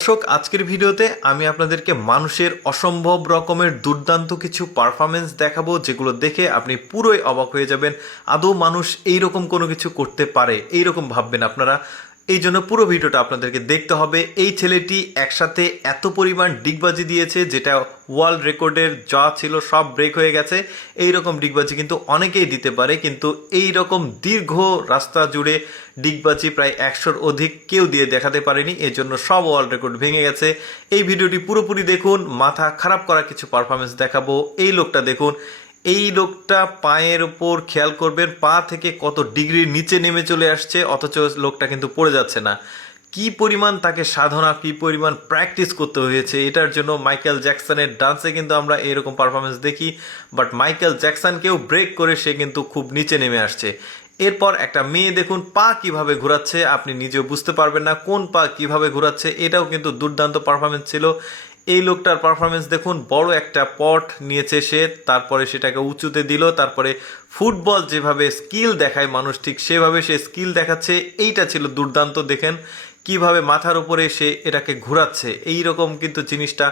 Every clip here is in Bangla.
দর্শক, আজকের ভিডিওতে আমি আপনাদেরকে মানুষের অসম্ভব রকমের দুর্দান্ত কিছু পারফরমেন্স দেখাবো, যেগুলো দেখে আপনি পুরোই অবাক হয়ে যাবেন। আদৌ মানুষ এইরকম কোনো কিছু করতে পারে, এইরকম ভাববেন আপনারা? এই জন্য পুরো ভিডিওটা আপনাদেরকে দেখতে হবে। এই ছেলেটি একসাথে এত পরিমাণ ডিগবাজি দিয়েছে, যেটা ওয়ার্ল্ড রেকর্ডের যা ছিল সব ব্রেক হয়ে গেছে। এই রকম ডিগবাজি কিন্তু অনেকেই দিতে পারে, কিন্তু এই রকম দীর্ঘ রাস্তা জুড়ে ডিগবাজি প্রায় একশোর অধিক কেউ দিয়ে দেখাতে পারেনি। এর জন্য সব ওয়ার্ল্ড রেকর্ড ভেঙে গেছে। এই ভিডিওটি পুরোপুরি দেখুন, মাথা খারাপ করা কিছু পারফরমেন্স দেখাবো। এই লোকটা দেখুন এই লোকটা পায়ের উপর খেয়াল করবেন, পা থেকে কত ডিগ্রির নিচে নেমে চলে আসছে, অথচ লোকটা কিন্তু পড়ে যাচ্ছে না। কি পরিমাণ তাকে সাধনা, কি পরিমাণ প্র্যাকটিস করতে হয়েছে, এটার জন্য মাইকেল জ্যাকসনের ডান্সে কিন্তু আমরা এরকম পারফরমেন্স দেখি। বাট মাইকেল জ্যাকসনকেও ব্রেক করে সে কিন্তু খুব নিচে নেমে আসছে। এরপর একটা মেয়ে দেখুন, পা কীভাবে ঘোরাচ্ছে, আপনি নিজেও বুঝতে পারবেন না কোন পা কীভাবে ঘোরাচ্ছে, এটাও কিন্তু দুর্দান্ত পারফরমেন্স ছিল। এই লোকটার পারফরমেন্স দেখুন, বড় একটা পট নিয়েছে সে, তারপরে সেটাকে উঁচুতে দিল, তারপরে ফুটবল যেভাবে স্কিল দেখায় মানুষ, ঠিক সেভাবে সে স্কিল দেখাচ্ছে, এইটা ছিল দুর্দান্ত, দেখেন কীভাবে মাথার উপরে সে এটাকে ঘোরাচ্ছে। এই রকম কিন্তু জিনিসটা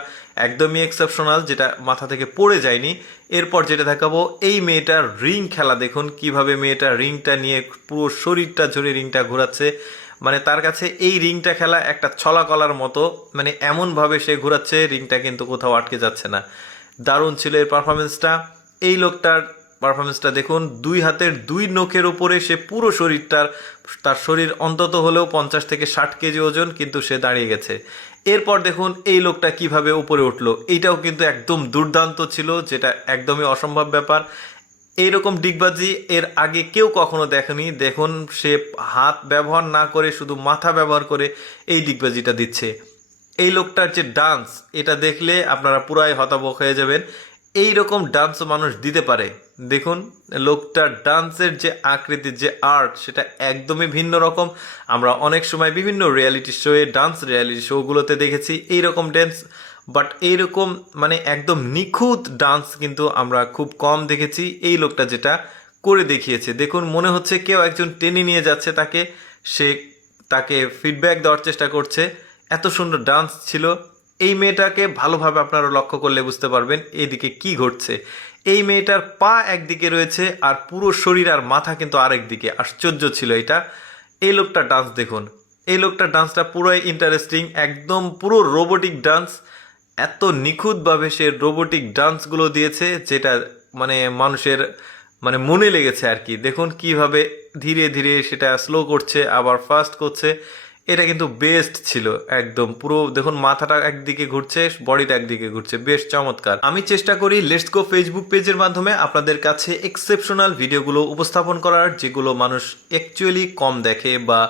একদমই এক্সেপশনাল যেটা মাথা থেকে পড়ে যায়নি। এরপর যেটা দেখাবো, এই মেয়েটার রিং খেলা, দেখুন কীভাবে মেয়েটা রিংটা নিয়ে পুরো শরীরটা জুড়ে রিংটা ঘোরাচ্ছে। মানে তার কাছে এই রিংটা খেলা একটা ছলাকলার মতো মানে এমনভাবে সে ঘোরাচ্ছে, রিংটা কিন্তু কোথাও আটকে যাচ্ছে না। দারুণ ছিল এর পারফরমেন্সটা। এই লোকটার পারফরমেন্সটা দেখুন, দুই হাতের দুই নখের ওপরে সে পুরো শরীরটার, তার শরীর অন্তত হলেও পঞ্চাশ থেকে ষাট কেজি ওজন, কিন্তু সে দাঁড়িয়ে গেছে। এরপর দেখুন, এই লোকটা কীভাবে উপরে উঠল। এইটাও কিন্তু একদম দুর্দান্ত ছিল, যেটা একদমই অসম্ভব ব্যাপার। এইরকম ডিগবাজি এর আগে কেউ কখনো দেখেনি। দেখুন, সে হাত ব্যবহার না করে, শুধু মাথা ব্যবহার করে এই ডিগবাজিটা দিচ্ছে। এই লোকটার যে ডান্স, এটা দেখলে আপনারা পুরাই হতাবক হয়ে যাবেন। এই রকম ডান্স মানুষ দিতে পারে। দেখুন, লোকটার ডান্সের যে আকৃতির যে আর্ট, সেটা একদমই ভিন্ন রকম। আমরা অনেক সময় বিভিন্ন রিয়ালিটি শোয়ে, ডান্স রিয়ালিটি শোগুলোতে দেখেছি এই রকম ড্যান্স বাট এইরকম মানে একদম নিখুঁত ডান্স কিন্তু আমরা খুব কম দেখেছি। এই লোকটা যেটা করে দেখিয়েছে। দেখুন, মনে হচ্ছে কেউ একজন টেনে নিয়ে যাচ্ছে তাকে। সে তাকে ফিডব্যাক দেওয়ার চেষ্টা করছে। এত সুন্দর ডান্স ছিল। এই মেয়েটাকে ভালোভাবে আপনারা লক্ষ্য করলে বুঝতে পারবেন এইদিকে কি ঘটছে। এই মেয়েটার পা একদিকে রয়েছে আর পুরো শরীর আর মাথা কিন্তু আরেক দিকে। আশ্চর্য ছিল এটা। এই লোকটা ডান্স দেখুন। এই লোকটা ডান্সটা পুরোই ইন্টারেস্টিং একদম পুরো রোবোটিক ডান্স এত নিখুঁতভাবে সে রোবোটিক ডান্সগুলো দিয়েছে, যেটা মানে মানুষের মানে মনে লেগেছে আর কি। দেখুন কীভাবে ধীরে ধীরে সেটা স্লো করছে, আবার ফাস্ট করছে। এটা কিন্তু বেস্ট ছিল, একদম। পুরো দেখুন মাথাটা একদিকে ঘুরছে বডিটা একদিকে ঘুরছে। বেশ চমৎকার। আমি চেষ্টা করি লেটস গো ফেসবুক পেজের মাধ্যমে আপনাদের কাছে এক্সেপশনাল ভিডিওগুলো উপস্থাপন করার, যেগুলো মানুষ অ্যাকচুয়ালি কম দেখে বা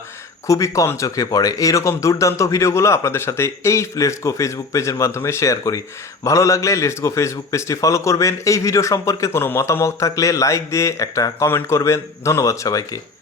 খুবই কম চোখে পড়ে। এইরকম দুর্দান্ত ভিডিওগুলো আপনাদের সাথে এই লেটস গো ফেসবুক পেজের মাধ্যমে শেয়ার করি। ভালো লাগলে লেটস গো ফেসবুক পেজটি ফলো করবেন। এই ভিডিও সম্পর্কে কোনো মতামত থাকলে লাইক দিয়ে একটা কমেন্ট করবেন। ধন্যবাদ সবাইকে।